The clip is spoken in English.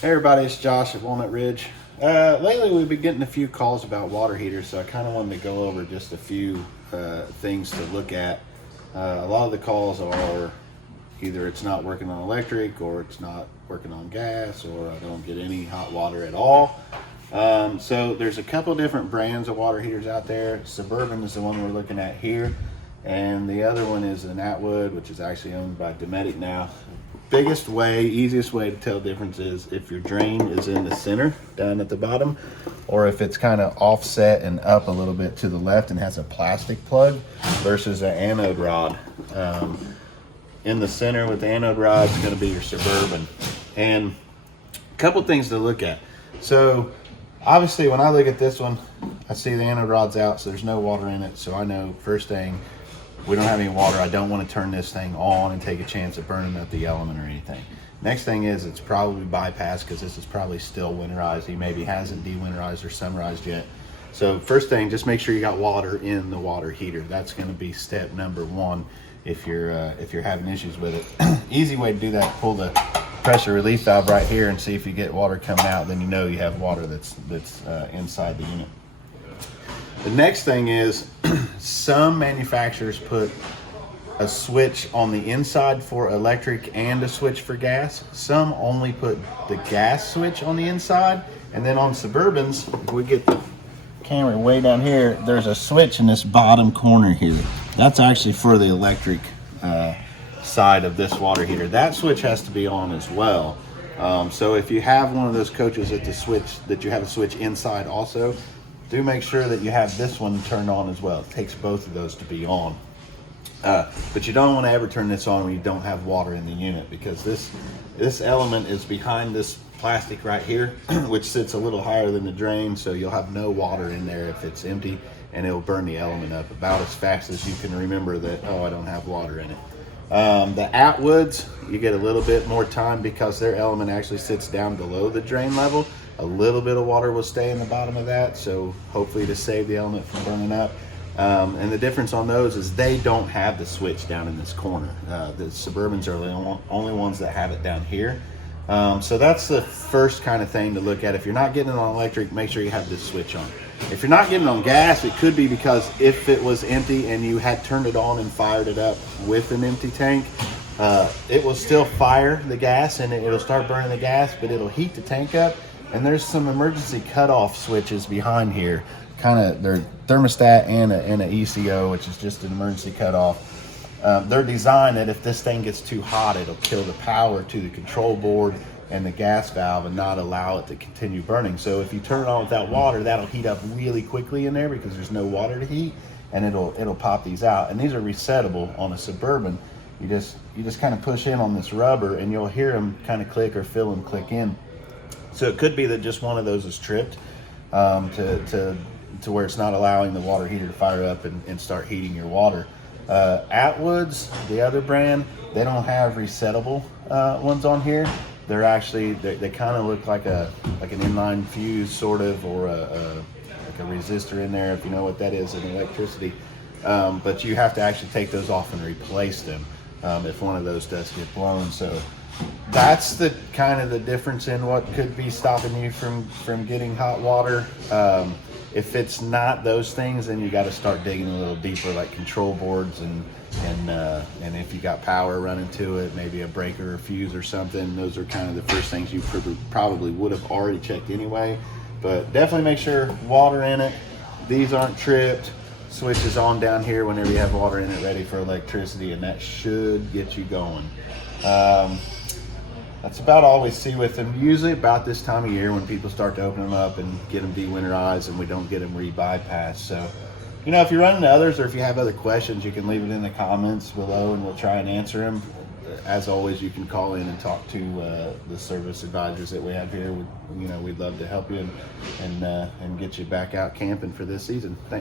Hey everybody, it's Josh at Walnut Ridge. Lately we've been getting a few calls about water heaters, so I kind of wanted to go over just a few things to look at. A lot of the calls are either it's not working on electric, or it's not working on gas, or I don't get any hot water at all. So there's a couple different brands of water heaters out there. Suburban is the one we're looking at here, and the other one is an Atwood, which is actually owned by Dometic now. Biggest way, easiest way to tell the difference is if your drain is in the center down at the bottom, or if it's kind of offset and up a little bit to the left and has a plastic plug versus an anode rod. In the center with the anode rod is going to be your Suburban. And a couple things to look at. So obviously when I look at this one, I see the anode rod's out, so there's no water in it. So I know first thing, we don't have any water. I don't want to turn this thing on and take a chance of burning up the element or anything. Next thing is it's probably bypassed because this is probably still winterized. He maybe hasn't de-winterized or summerized yet. So first thing, just make sure you got water in the water heater. That's going to be step number one if you're having issues with it. Easy way to do that, pull the pressure relief valve right here and see if you get water coming out. Then you know you have water that's inside the unit. The next thing is some manufacturers put a switch on the inside for electric and a switch for gas. Some only put the gas switch on the inside, and then on Suburbans, if we get the camera way down here, there's a switch in this bottom corner here. That's actually for the electric side of this water heater. That switch has to be on as well. So if you have one of those coaches that you have a switch inside also, do make sure that you have this one turned on as well. It takes both of those to be on. But you don't want to ever turn this on when you don't have water in the unit, because this element is behind this plastic right here, which sits a little higher than the drain, so you'll have no water in there if it's empty, and it'll burn the element up about as fast as you can remember that, oh, I don't have water in it. The Atwoods, you get a little bit more time because their element actually sits down below the drain level. A little bit of water will stay in the bottom of that, so hopefully to save the element from burning up. And the difference on those is they don't have the switch down in this corner. The Suburbans are the only ones that have it down here. So that's the first kind of thing to look at. If you're not getting it on electric, make sure you have this switch on. If you're not getting it on gas, it could be because if it was empty and you had turned it on and fired it up with an empty tank, it will still fire the gas and it'll start burning the gas, but it'll heat the tank up. And there's some emergency cutoff switches behind here. They're thermostat and an ECO, which is just an emergency cutoff. They're designed that if this thing gets too hot, it'll kill the power to the control board and the gas valve and not allow it to continue burning. So if you turn it on without water, that'll heat up really quickly in there because there's no water to heat, and it'll pop these out. And these are resettable on a Suburban. You just kind of push in on this rubber and you'll hear them kind of click or feel them click in. So it could be that just one of those is tripped to where it's not allowing the water heater to fire up and start heating your water. Atwoods, the other brand, they don't have resettable ones on here. They're actually, they kind of look like an inline fuse sort of, or like a resistor in there, if you know what that is in electricity. But you have to actually take those off and replace them if one of those does get blown. So that's the kind of the difference in what could be stopping you from getting hot water. If it's not those things, then you got to start digging a little deeper, like control boards and if you got power running to it, maybe a breaker or fuse or something. Those are kind of the first things you probably would have already checked anyway. But definitely make sure water in it. These aren't tripped. Switch is on down here whenever you have water in it ready for electricity, and that should get you going. That's about all we see with them. Usually about this time of year when people start to open them up and get them de-winterized and we don't get them re-bypassed. So, you know, if you're running others or if you have other questions, you can leave it in the comments below and we'll try and answer them. As always, you can call in and talk to the service advisors that we have here. We'd love to help you and get you back out camping for this season. Thanks.